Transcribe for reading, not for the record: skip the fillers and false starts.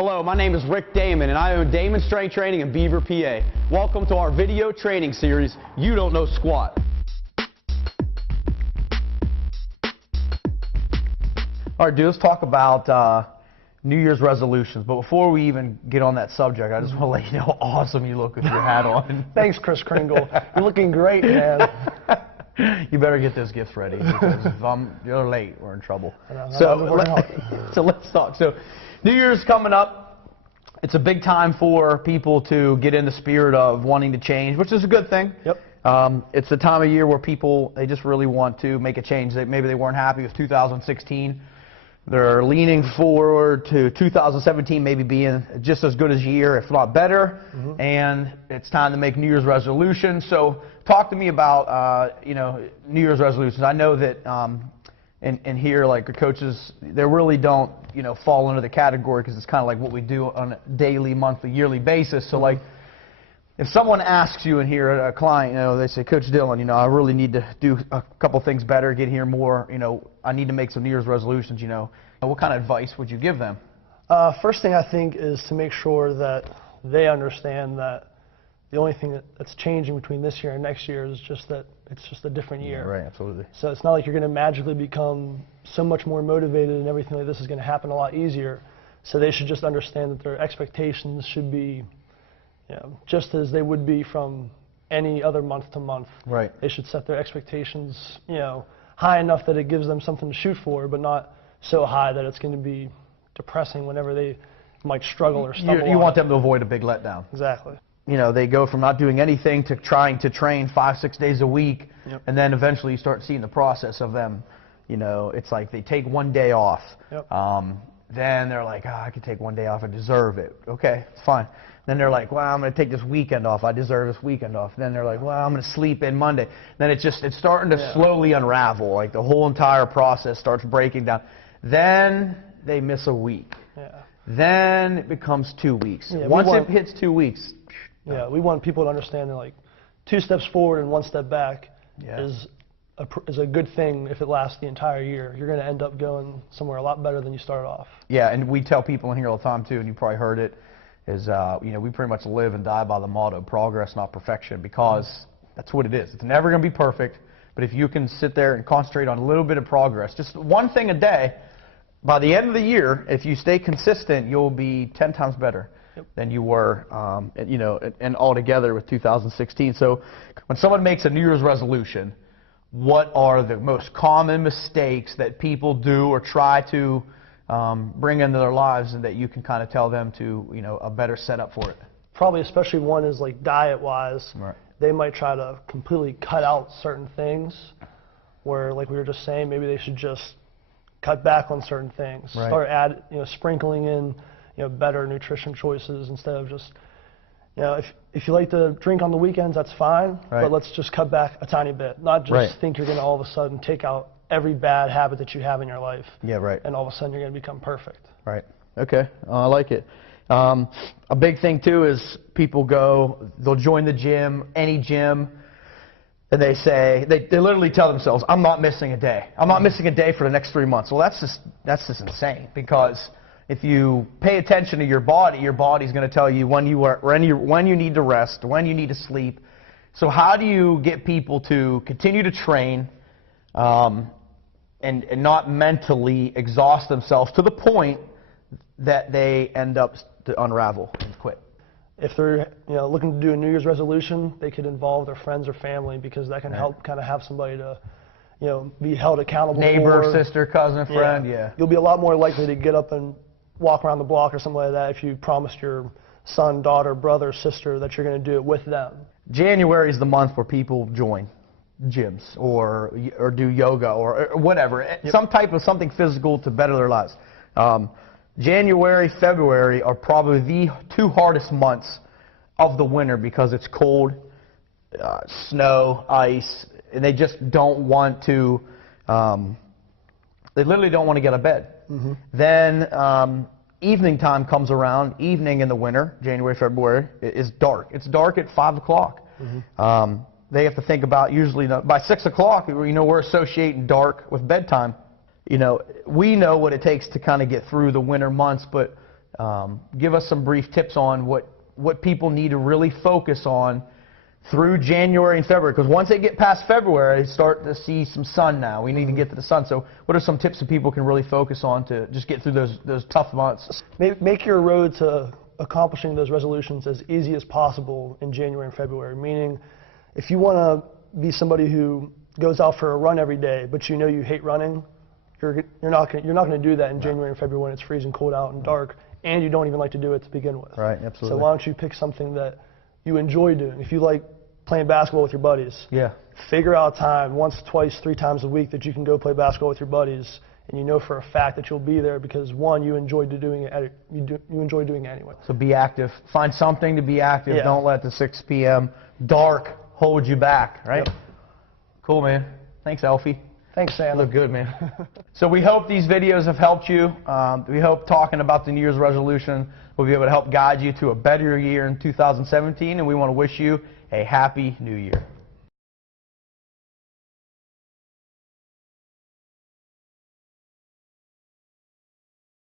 Hello, my name is Rick Damon, and I own Damon Strength Training in Beaver, PA. Welcome to our video training series, You Don't Know Squat. All right, dude, let's talk about New Year's resolutions. But before we even get on that subject, I just want to let you know how awesome you look with your hat on. Thanks, Chris Kringle. You're looking great, man. You better get those gifts ready, because if you're late, we're in trouble. So let's talk. So New Year's coming up. It's a big time for people to get in the spirit of wanting to change, which is a good thing. Yep. It's the time of year where people, they just really want to make a change. Maybe they weren't happy with 2016. They're leaning forward to 2017 maybe being just as good as a year, if not better. Mm-hmm. And it's time to make New Year's resolutions. So talk to me about New Year's resolutions. I know that and here, like, the coaches, they really don't fall into the category, because it's kind of like what we do on a daily, monthly, yearly basis. So like, if someone asks you in here, a client, they say, Coach Dillon, I really need to do a couple things better, get here more, I need to make some New Year's resolutions, what kind of advice would you give them? First thing I think is to make sure that they understand that the only thing that's changing between this year and next year is just that it's just a different year. Yeah, right, absolutely. So it's not like you're going to magically become so much more motivated and everything like this is going to happen a lot easier. So they should just understand that their expectations should be just as they would be from any other month to month. Right. They should set their expectations, high enough that it gives them something to shoot for, but not so high that it's going to be depressing whenever they might struggle or stumble. You want them to avoid a big letdown. Exactly. They go from not doing anything to trying to train 5-6 days a week, Yep. and then eventually you start seeing the process of them. It's like they take one day off. Yep. Then they're like, I can take one day off, I deserve it. Okay, fine. Then they're like, well, I'm going to take this weekend off, I deserve this weekend off. Then they're like, well, I'm going to sleep in Monday. Then it's starting to slowly unravel. Like, the whole entire process starts breaking down. Then they miss a week. Yeah. Then it becomes 2 weeks. Yeah, Once it hits 2 weeks. Yeah, we want people to understand that, like, 2 steps forward and 1 step back is a good thing if it lasts the entire year. You're going to end up going somewhere a lot better than you started off. Yeah, and we tell people in here all the time, too, and you probably heard it, is we pretty much live and die by the motto, progress, not perfection, because that's what it is. It's never going to be perfect, but if you can sit there and concentrate on a little bit of progress, just one thing a day, by the end of the year, if you stay consistent, you'll be 10 times better than you were, and altogether with 2016. So when someone makes a New Year's resolution, what are the most common mistakes that people do or try to bring into their lives, and that you can kind of tell them to, a better setup for it? Probably especially one is like diet-wise. Right. They might try to completely cut out certain things where, like we were just saying, maybe they should just cut back on certain things. Right. Start sprinkling in better nutrition choices instead of just, if you like to drink on the weekends, that's fine, but let's just cut back a tiny bit. Not just think you're going to all of a sudden take out every bad habit that you have in your life. Yeah, right. And all of a sudden you're going to become perfect. Right. Okay. I like it. A big thing, too, is people they'll join the gym, any gym, and they say, they literally tell themselves, I'm not missing a day. I'm not missing a day for the next 3 months. Well, that's just insane, because if you pay attention to your body's going to tell you when you need to rest, when you need to sleep. So how do you get people to continue to train and not mentally exhaust themselves to the point that they end up to unravel and quit? If they're looking to do a New Year's resolution, they could involve their friends or family, because that can help kind of have somebody to be held accountable. Neighbor, sister, cousin, friend, You'll be a lot more likely to get up and walk around the block or something like that if you promised your son, daughter, brother, sister that you're going to do it with them. January is the month where people join gyms or do yoga or whatever, some type of something physical to better their lives. January, February are probably the 2 hardest months of the winter, because it's cold, snow, ice, and they just don't want to, they literally don't want to get out of bed. Mm-hmm. Then evening time comes around, evening in the winter, January, February, is dark. It's dark at 5 o'clock. Mm-hmm. They have to think about, usually by 6 o'clock, we're associating dark with bedtime. We know what it takes to kind of get through the winter months, but give us some brief tips on what people need to really focus on through January and February, because once they get past February, they start to see some sun now. We need to get to the sun. So what are some tips that people can really focus on to just get through those tough months? Make your road to accomplishing those resolutions as easy as possible in January and February, meaning if you want to be somebody who goes out for a run every day, but you know you hate running, you're not going to do that in January and February when it's freezing cold out and dark, and you don't even like to do it to begin with. Right, absolutely. So why don't you pick something that you enjoy doing? If you like playing basketball with your buddies, figure out time once, twice, 3 times a week that you can go play basketball with your buddies, and you know for a fact that you'll be there because, one, you enjoy doing it. You enjoy doing it anyway. So be active. Find something to be active. Yeah. Don't let the 6 p.m. dark hold you back. Right. Yep. Cool, man. Thanks, Elfie. Thanks, Sam. You look good, man. So we hope these videos have helped you. We hope talking about the New Year's resolution will be able to help guide you to a better year in 2017, and we want to wish you a happy New Year.